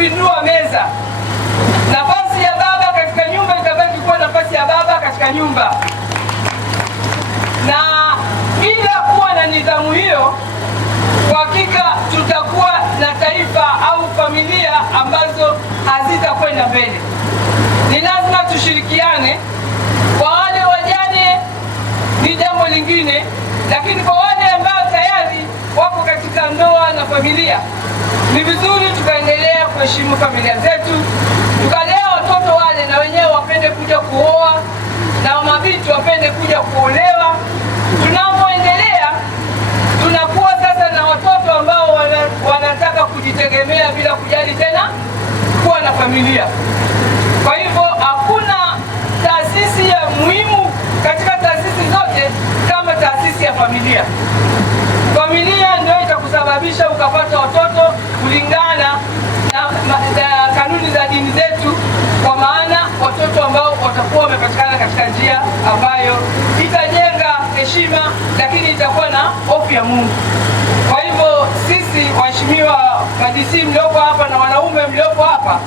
kupindua meza. Nafasi ya baba katika nyumba itabaki kuwa nafasi ya baba katika nyumba, na bila kuwa na nidhamu hiyo, kwa hakika tutakuwa na taifa au familia ambazo hazitakwenda mbele. Ni lazima tushirikiane. Kwa wale wajane ni jambo lingine, lakini kwa wale ambao tayari wako katika ndoa na familia, ni vizuri tukaendelea kuheshimu familia zetu, tukalea watoto wale na wenyewe wapende kuja kuoa na mabinti wapende kuja kuolewa. Tunapoendelea tunakuwa sasa na watoto ambao wanataka kujitegemea bila kujali tena kuwa na familia. Kwa hivyo hakuna taasisi ya muhimu katika taasisi zote kama taasisi ya familia. Familia ndio itakusababisha ukapata watoto kulingana na kanuni za dini zetu, kwa maana watoto ambao watakuwa wamepatikana katika njia ambayo itajenga heshima, lakini itakuwa na hofu ya Mungu. Kwa hivyo sisi waheshimiwa madisi mlioko hapa na wanaume mlioko hapa,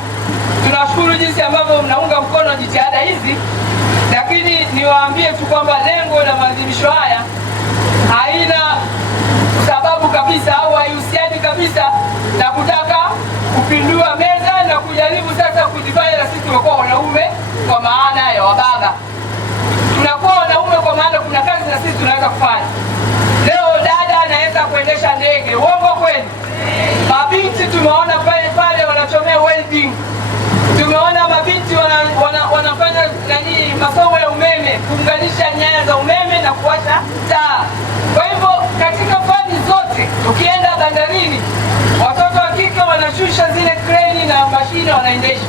tunashukuru jinsi ambavyo mnaunga mkono jitihada hizi, lakini niwaambie tu kwamba lengo la maadhimisho haya haina sababu kabisa au haihusiani kabisa na kutaka kupindua meza na kujaribu sasa kujifanya na sisi tumekuwa wanaume kwa maana ya wababa. Tunakuwa wanaume kwa maana kuna kazi na sisi tunaweza kufanya. Leo dada anaweza kuendesha ndege, uongo kweli? Mabinti tumeona pale wanachomea welding. Tumeona mabinti wanafanya masomo ya umeme, kuunganisha nyaya za umeme na kuwasha taa. Kwa hivyo katika fani zote, ukienda bandarini, watoto wa kike wanashusha zile kreni na mashine wanaendesha.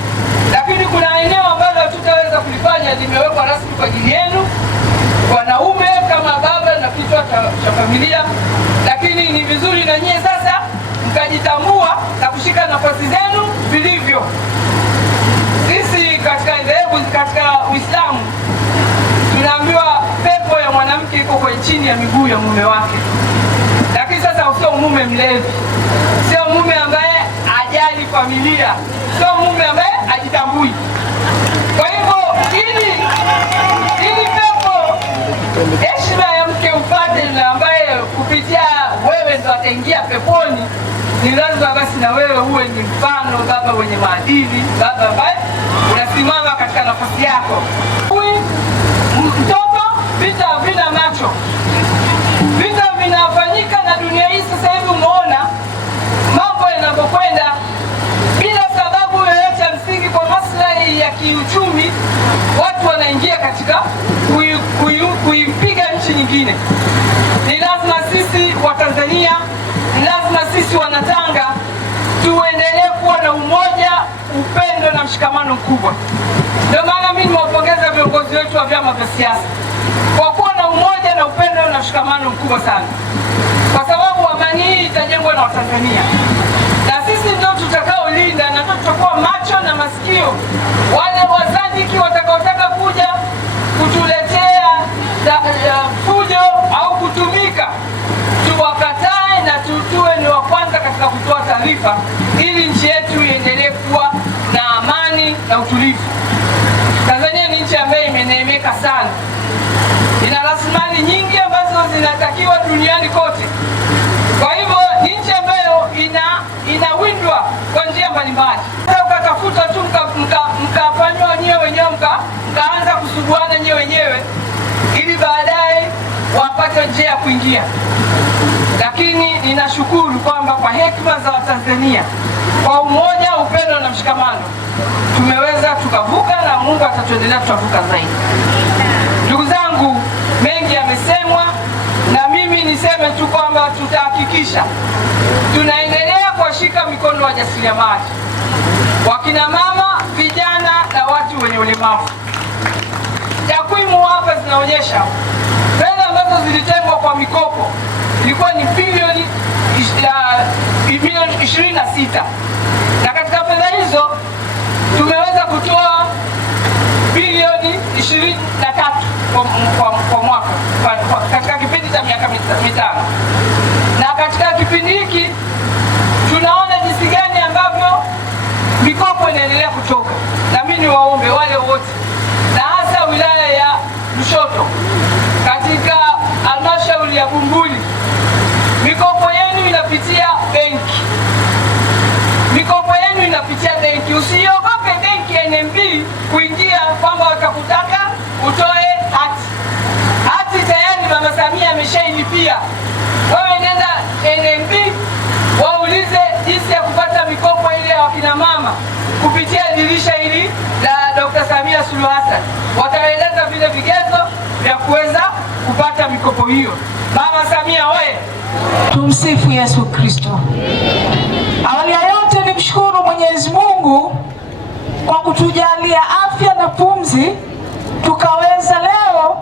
Lakini kuna eneo ambalo hatutaweza kulifanya, limewekwa rasmi kwa ajili yenu wanaume kama baba na kichwa cha familia. Lakini ni vizuri na nyie sasa mkajitambua na kushika nafasi zenu vilivyo. Sisi katika Uislamu tunaambiwa pepo ya mwanamke iko kwa chini ya miguu ya mume wake. Lakini sasa sio mume mlevi, sio mume ambaye ajali familia, sio mume ambaye ajitambui. Kwa hivyo ili pepo heshima ya mke upate na ambaye kupitia wewe ndo ataingia peponi, ni lazima basi na wewe uwe ni mfano baba wenye maadili, baba ambaye unasimama katika nafasi yako. Mtoto vita vina macho, vita vinafanyika na dunia hii sasa hivi. Umeona mambo yanapokwenda bila sababu yoyote ya msingi, kwa maslahi ya kiuchumi, watu wanaingia katika kuipiga nchi nyingine. Ni lazima sisi wa Tanzania, ni lazima sisi Wanatanga tuendelee kuwa na umoja, upendo na mshikamano mkubwa. Ndio maana mimi niwapongeza viongozi wetu wa vyama vya siasa kwa kuwa na umoja na upendo na mshikamano mkubwa sana, kwa sababu amani hii itajengwa na Watanzania, na sisi ndio tutakaolinda na ndio tutakuwa macho na masikio wale wazandiki watakaotaka kuja kutuletea fujo au kutumika. Tuwakatae na tuwe ni wa kwanza katika kutoa taarifa, ili nchi yetu iendelee kuwa na amani na utulivu. Tanzania ni nchi ambayo imeneemeka sana, ina rasilimali nyingi ambazo zinatakiwa duniani kote. Kwa hivyo ni nchi ambayo inawindwa kwa njia mbalimbali. Ukatafuta tu mkafanywa nyewe wenyewe, mkaanza kusuguana nyewe wenyewe ili baadaye wapate njia ya kuingia. Lakini ninashukuru kwamba kwa hekima za Watanzania, kwa umoja, upendo na mshikamano, tumeweza tukavuka, na Mungu atatuendelea tutavuka zaidi. Ndugu zangu, mengi yamesemwa, na mimi niseme tu kwamba tutahakikisha tunaendelea kuwashika mikono wajasiriamali, wakina mama, vijana na watu wenye ulemavu. Takwimu hapa zinaonyesha fedha ambazo zilitengwa kwa mikopo ilikuwa ni bilioni 26, na katika fedha hizo tumeweza kutoa bilioni 23 kwa mwaka katika kipindi cha miaka mitano. Na katika kipindi hiki tunaona jinsi gani ambavyo japo inaendelea kutoka. Na mimi niwaombe wale wote, na hasa wilaya ya Lushoto katika halmashauri ya Bumbuli, mikopo yenu inapitia benki. Mikopo yenu inapitia benki. Usiogope benki ya NMB kuingia kwamba watakutaka utoe hati. Hati tayari Mama Samia ameshailipia. Wewe nenda NMB waulize jinsi ya kupata mikopo ile ya wakina mama kupitia dirisha hili la Dr. Samia Suluhu Hassan. Wataeleza vile vigezo vya kuweza kupata mikopo hiyo. Mama Samia oye! Tumsifu Yesu Kristo. Awali ya yote nimshukuru Mwenyezi Mungu kwa kutujalia afya na pumzi tukaweza leo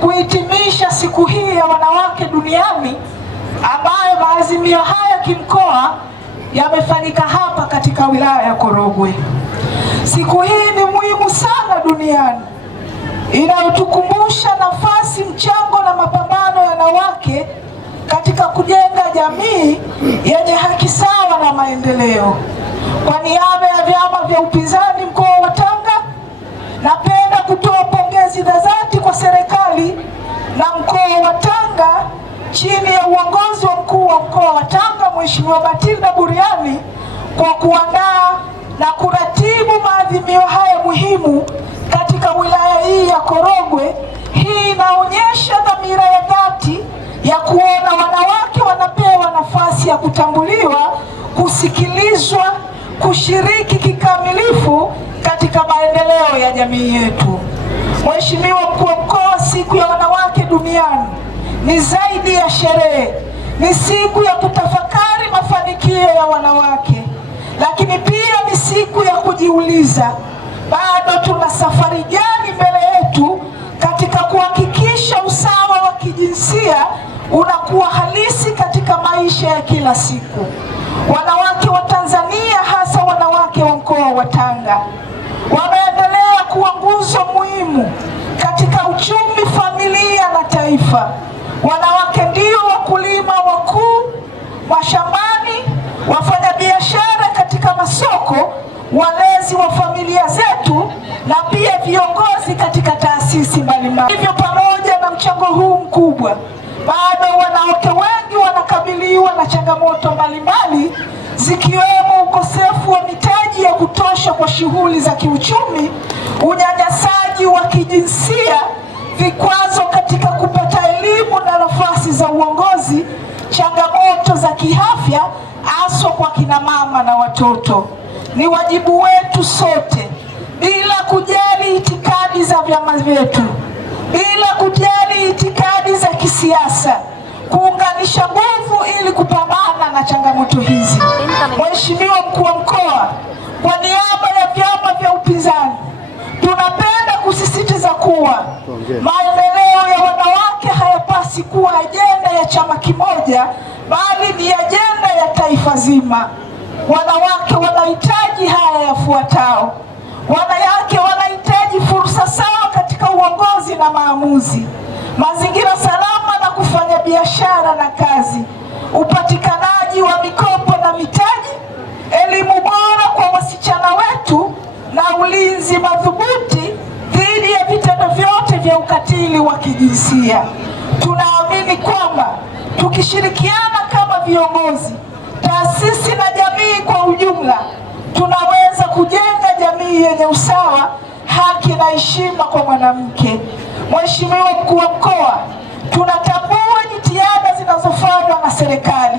kuhitimisha siku hii ya wanawake duniani ambayo maazimio haya kimkoa yamefanyika hapa katika wilaya ya Korogwe. Siku hii ni muhimu sana duniani, inayotukumbusha nafasi, mchango na mapambano ya wanawake katika kujenga jamii yenye haki sawa na maendeleo. Kwa niaba ya vyama vya upinzani mkoa wa Tanga, napenda kutoa pongezi za dhati kwa serikali na mkoa wa Tanga chini ya uongozi wa mkuu wa mkoa wa Tanga Mheshimiwa Batilda Buriani kwa kuandaa na kuratibu maadhimio haya muhimu katika wilaya hii ya Korogwe. Hii inaonyesha dhamira ya dhati ya kuona wanawake wanapewa nafasi ya kutambuliwa, kusikilizwa, kushiriki kikamilifu katika maendeleo ya jamii yetu. Mheshimiwa Mkuu wa Mkoa, siku ya wanawake duniani ni zaidi ya sherehe, ni siku ya kutafakari mafanikio ya wanawake, lakini pia ni siku ya kujiuliza bado tuna safari gani mbele yetu katika kuhakikisha usawa wa kijinsia unakuwa halisi katika maisha ya kila siku. Wanawake wa Tanzania, hasa wanawake wa mkoa wa Tanga, wameendelea kuwa nguzo muhimu katika uchumi, familia na taifa. Wanawake ndio wakulima wakuu mashambani, wafanyabiashara katika masoko, walezi wa familia zetu na pia viongozi katika taasisi mbalimbali. Hivyo, pamoja na mchango huu mkubwa, bado wanawake wengi wanakabiliwa na changamoto mbalimbali zikiwemo ukosefu wa mitaji ya kutosha kwa shughuli za kiuchumi, unyanyasaji wa kijinsia, vikwazo katika kupata elimu na nafasi za uongozi, changamoto za kiafya haswa kwa kina mama na watoto. Ni wajibu wetu sote, bila kujali itikadi za vyama vyetu, bila kujali itikadi za kisiasa, kuunganisha nguvu ili kupambana na changamoto hizi. Mheshimiwa Mkuu wa Mkoa, kwa niaba ya vyama vya upinzani, tunapenda kusisitiza kuwa maendeleo ya wanawake hayapasi kuwa ajenda ya chama kimoja, bali ni ajenda ya taifa zima. Wanawake wanahitaji haya yafuatao. Wanawake wanahitaji fursa sawa katika uongozi na maamuzi, mazingira salama na kufanya biashara na kazi, upatikanaji wa mikopo na mitaji, elimu bora kwa wasichana wetu na ulinzi madhubuti dhidi ya vitendo vyote vya ukatili wa kijinsia. Tunaamini kwamba tukishirikiana kama viongozi, taasisi na jamii kwa ujumla, tunaweza kujenga jamii yenye usawa, haki na heshima kwa mwanamke. Mheshimiwa Mkuu wa Mkoa, tunatambua jitihada zinazofanywa na serikali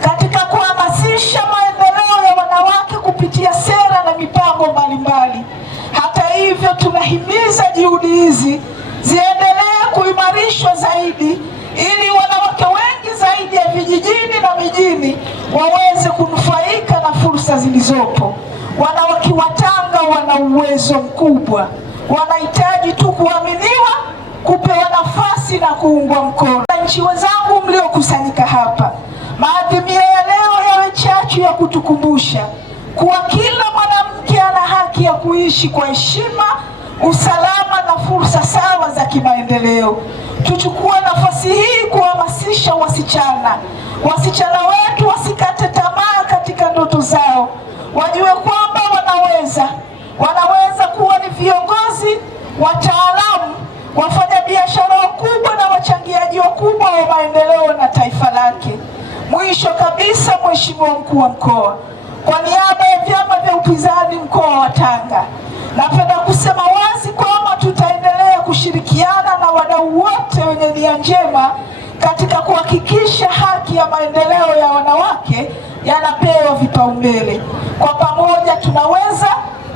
katika kuhamasisha maendeleo ya wanawake kupitia sera na mipango mbalimbali. Hata hivyo, tunahimiza juhudi hizi ziendelee kuimarishwa zaidi ili wanawake wengi zaidi ya vijijini na mijini waweze kunufaika na fursa zilizopo. Wanawake wa Tanga wana uwezo mkubwa, wanahitaji tu kuaminiwa, kupewa nafasi na kuungwa mkono. Nchi wenzangu mliokusanyika hapa, maadhimio ya leo yawe chachu ya kutukumbusha kuwa kila mwanamke ana haki ya kuishi kwa heshima, usalama na fursa sawa za kimaendeleo. Tuchukue nafasi hii kuhamasisha wasichana wetu wasikate tamaa katika ndoto zao, wajue kwamba wanaweza kuwa ni viongozi, wataalamu, wafanyabiashara wakubwa na wachangiaji wakubwa wa maendeleo na taifa lake. Mwisho kabisa, Mheshimiwa Mkuu wa Mkoa, kwa niaba ya vyama vya upinzani mkoa wa Tanga, napenda kusema wazi kwamba tutaendelea kushirikiana na wadau wote wenye nia njema katika kuhakikisha haki ya maendeleo ya wanawake yanapewa vipaumbele. Kwa pamoja tunaweza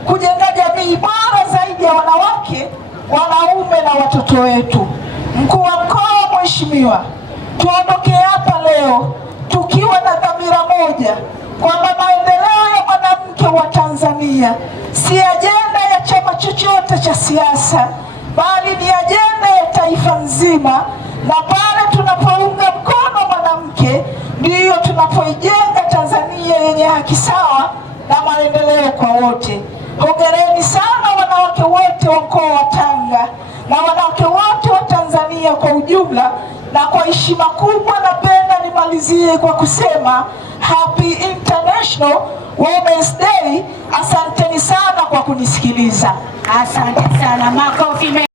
kujenga jamii bora zaidi ya wanawake, wanaume na watoto wetu. Mkuu wa Mkoa, Mheshimiwa, tuondoke hapa leo tukiwa na dhamira moja kwamba maendeleo ya mwanamke wa Tanzania si ajenda ya chama chochote cha siasa, bali ni ajenda ya taifa nzima, na pale tunapounga mkono mwanamke ndiyo tunapoijenga Tanzania yenye haki sawa na maendeleo kwa wote. Hongereni sana wanawake wote wa mkoa wa Tanga na wanawake wote wa Tanzania kwa ujumla, na kwa heshima kubwa napenda nimalizie kwa kusema Happy International Women's Day. Asanteni sana kwa kunisikiliza. Asante sana. Makofi.